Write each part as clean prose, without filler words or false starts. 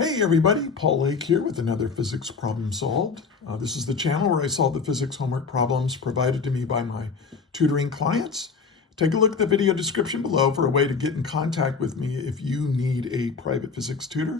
Hey everybody, Paul Lake here with another physics problem solved. This is the channel where I solve the physics homework problems provided to me by my tutoring clients. Take a look at the video description below for a way to get in contact with me if you need a private physics tutor.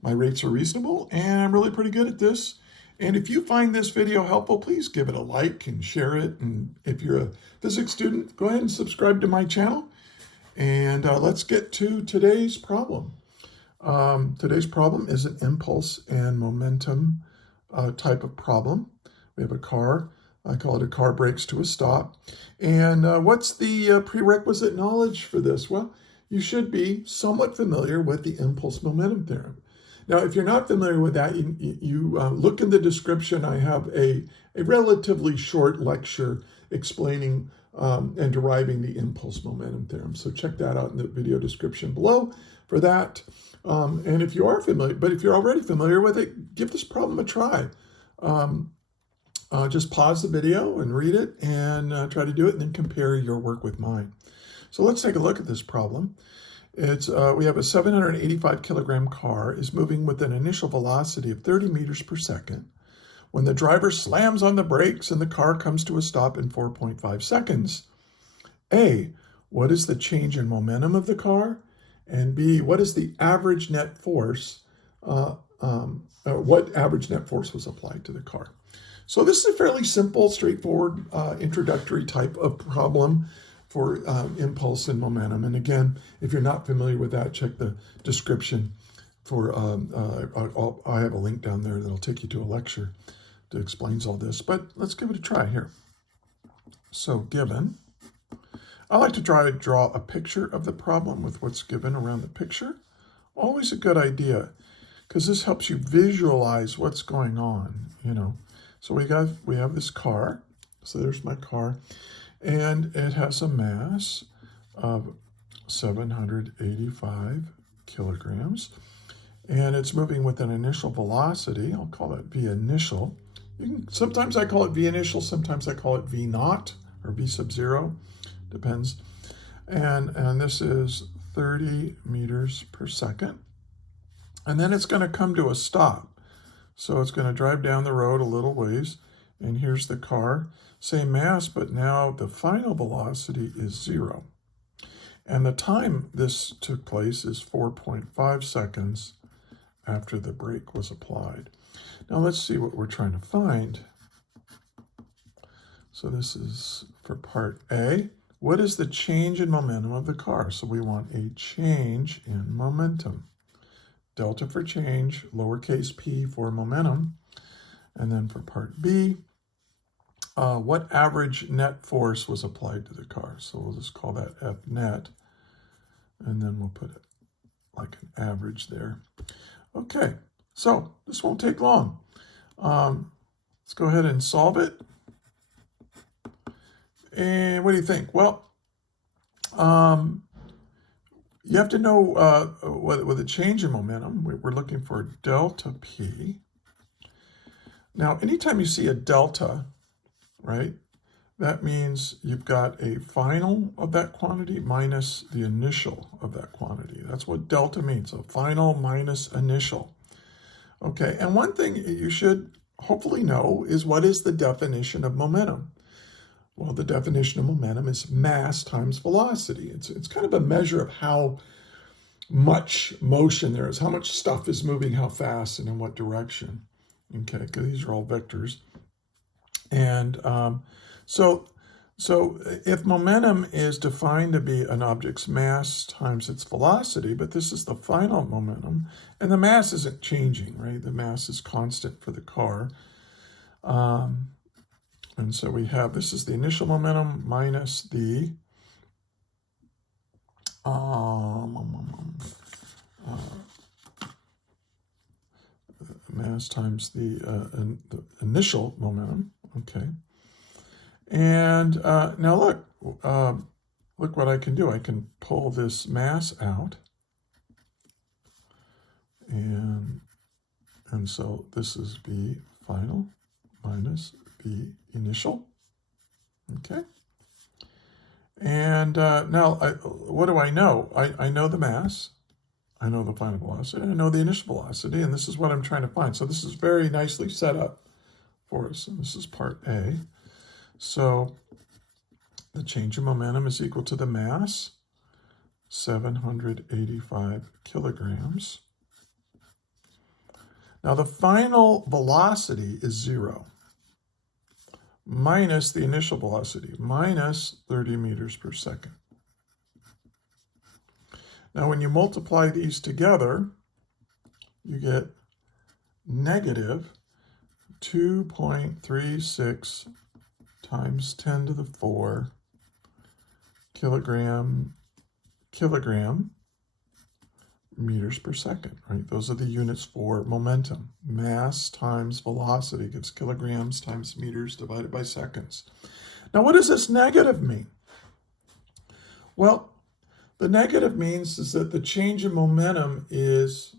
My rates are reasonable and I'm really pretty good at this. And if you find this video helpful, please give it a like and share it. And if you're a physics student, go ahead and subscribe to my channel. And let's get to today's problem. Today's problem is an impulse and momentum type of problem. We have a car. I call it a car brakes to a stop. And what's the prerequisite knowledge for this? Well, you should be somewhat familiar with the impulse momentum theorem. Now, if you're not familiar with that, you look in the description. I have a relatively short lecture explaining and deriving the impulse momentum theorem. So check that out in the video description below for that. And if you are familiar, but if you're already familiar with it, give this problem a try. Just pause the video and read it and try to do it and then compare your work with mine. So let's take a look at this problem. We have a 785 kilogram car is moving with an initial velocity of 30 meters per second when the driver slams on the brakes and the car comes to a stop in 4.5 seconds. A, what is the change in momentum of the car? And B, what is the average net force, what average net force was applied to the car? So this is a fairly simple, straightforward, introductory type of problem for impulse and momentum. And again, if you're not familiar with that, check the description for, I have a link down there that'll take you to a lecture that explains all this. But let's give it a try here. So given, I like to try to draw a picture of the problem with what's given around the picture. Always a good idea, because this helps you visualize what's going on, So we have this car. So there's my car. And it has a mass of 785 kilograms. And it's moving with an initial velocity. I'll call that V initial. Sometimes I call it V initial, sometimes I call it V naught or V sub zero. Depends. And this is 30 meters per second. And then it's going to come to a stop. So it's going to drive down the road a little ways. And here's the car. Same mass, but now the final velocity is 0. And the time this took place is 4.5 seconds after the brake was applied. Now let's see what we're trying to find. So this is for part A. What is the change in momentum of the car? So we want a change in momentum. Delta for change, lowercase p for momentum. And then for part B, what average net force was applied to the car? So we'll just call that F net. And then we'll put it like an average there. Okay, so this won't take long. Let's go ahead and solve it. And what do you think? Well, you have to know with a change in momentum, we're looking for delta P. Now, anytime you see a delta, right, that means you've got a final of that quantity minus the initial of that quantity. That's what delta means, a final minus initial. Okay, and one thing you should hopefully know is what is the definition of momentum? Well, the definition of momentum is mass times velocity. It's kind of a measure of how much motion there is, how much stuff is moving, how fast, and in what direction. Okay, because these are all vectors. And so if momentum is defined to be an object's mass times its velocity, but this is the final momentum, and the mass isn't changing, right? The mass is constant for the car. And so we have, this is the initial momentum minus the mass times the initial momentum. Okay. And now look what I can do. I can pull this mass out. And so this is V final minus V initial. Okay. And now, what do I know? I know the mass. I know the final velocity, I know the initial velocity, and this is what I'm trying to find. So this is very nicely set up for us, and this is part A. So the change in momentum is equal to the mass, 785 kilograms. Now the final velocity is 0, minus the initial velocity, minus 30 meters per second. Now when you multiply these together, you get negative 2.36 times 10 to the 4 kilogram meters per second, right? Those are the units for momentum. Mass times velocity gives kilograms times meters divided by seconds. Now, what does this negative mean? Well, the negative means is that the change in momentum is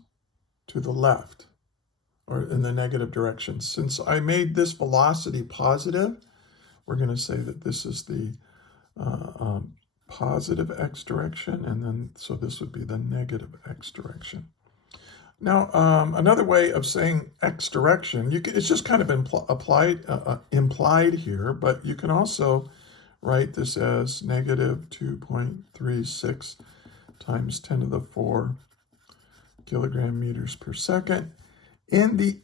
to the left, or in the negative direction. Since I made this velocity positive, we're going to say that this is the positive x direction, and then so this would be the negative x direction. Now, another way of saying x direction, it's just kind of implied here, but you can also write this as negative 2.36 times 10 to the 4 kilogram meters per second. In the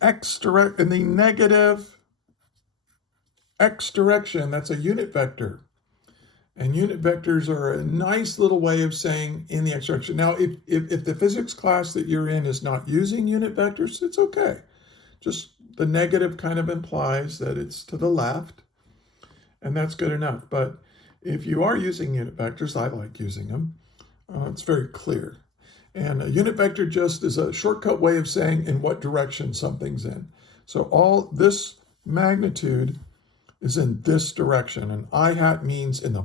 negative x direction, that's a unit vector. And unit vectors are a nice little way of saying in the x direction. Now, if the physics class that you're in is not using unit vectors, it's okay. Just the negative kind of implies that it's to the left, and that's good enough. But if you are using unit vectors, I like using them. It's very clear. And a unit vector just is a shortcut way of saying in what direction something's in. So all this magnitude is in this direction, and I hat means in the,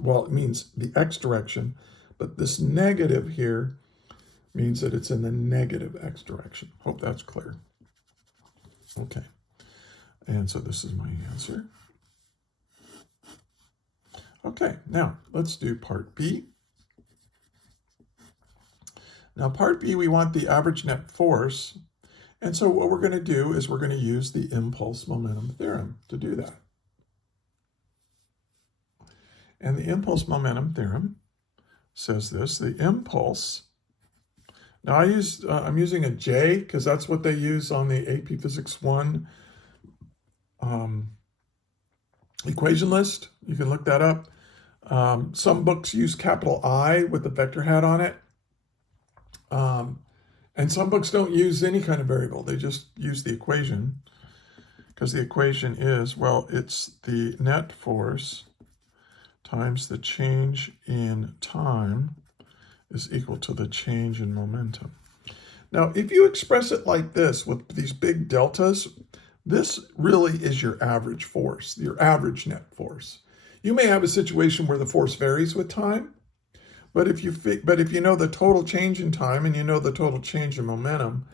well, it means the x direction, but this negative here means that it's in the negative x direction. Hope that's clear. Okay, and so this is my answer. Okay, now let's do part B. Now part B, we want the average net force, and so what we're going to do is we're going to use the impulse momentum theorem to do that. And the impulse momentum theorem says this: the impulse. Now I'm using a J because that's what they use on the AP Physics 1 equation list. You can look that up. Some books use capital I with the vector hat on it. And some books don't use any kind of variable. They just use the equation, because the equation is, well, it's the net force times the change in time is equal to the change in momentum. Now, if you express it like this with these big deltas, this really is your average force, your average net force. You may have a situation where the force varies with time, but if you know the total change in time and you know the total change in momentum,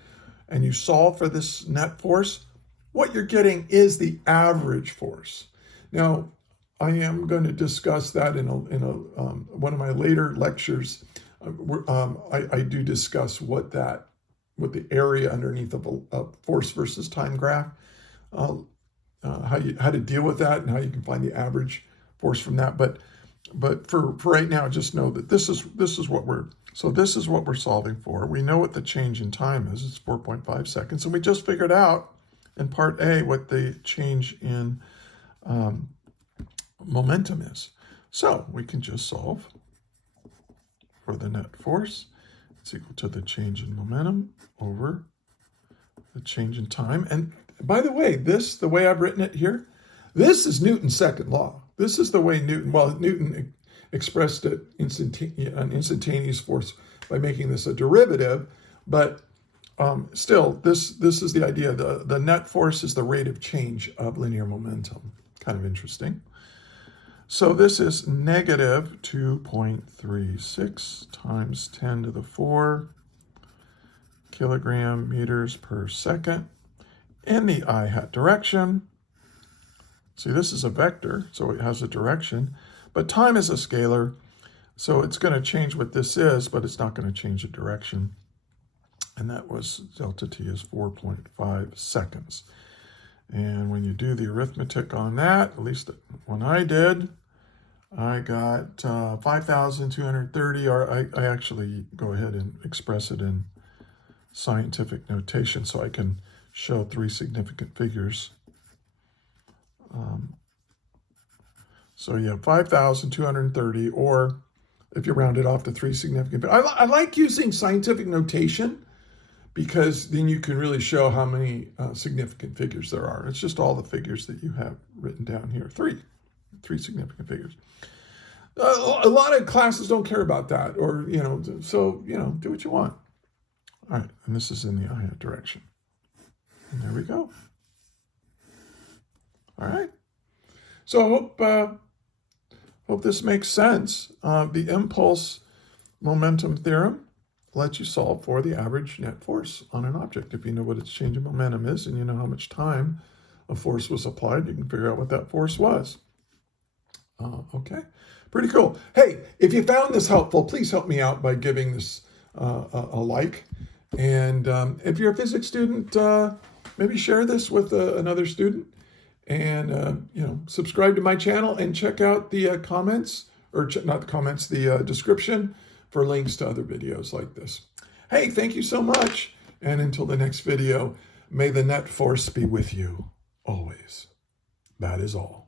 and you solve for this net force, what you're getting is the average force. Now, I am going to discuss that in one of my later lectures. I do discuss what the area underneath of a force versus time graph, how to deal with that, and how you can find the average force from that. But for right now, just know that this is what we're solving for. We know what the change in time is. It's 4.5 seconds, and we just figured out in part A what the change in momentum is. So we can just solve for the net force. It's equal to the change in momentum over the change in time. And by the way, the way I've written it here, this is Newton's second law. This is the way Newton expressed it, an instantaneous force, by making this a derivative. But still, this is the idea. The net force is the rate of change of linear momentum. Kind of interesting. So this is negative 2.36 times 10 to the 4 kilogram meters per second in the I hat direction. See, this is a vector, so it has a direction, but time is a scalar, so it's going to change what this is, but it's not going to change the direction. and that was delta t is 4.5 seconds. And when you do the arithmetic on that, at least when I did, I got 5,230, or I actually go ahead and express it in scientific notation so I can show 3 significant figures. So yeah, 5,230, or if you round it off to 3 significant. I like using scientific notation because then you can really show how many significant figures there are. It's just all the figures that you have written down here. 3 significant figures. A lot of classes don't care about that, or, so, do what you want. All right, and this is in the direction. And there we go. All right. So I hope this makes sense. The impulse momentum theorem lets you solve for the average net force on an object. If you know what its change of momentum is and you know how much time a force was applied, you can figure out what that force was. Okay, pretty cool. Hey, if you found this helpful, please help me out by giving this a like. And if you're a physics student, maybe share this with another student. And, subscribe to my channel and check out the comments, or not the comments, the description for links to other videos like this. Hey, thank you so much. And until the next video, may the net force be with you always. That is all.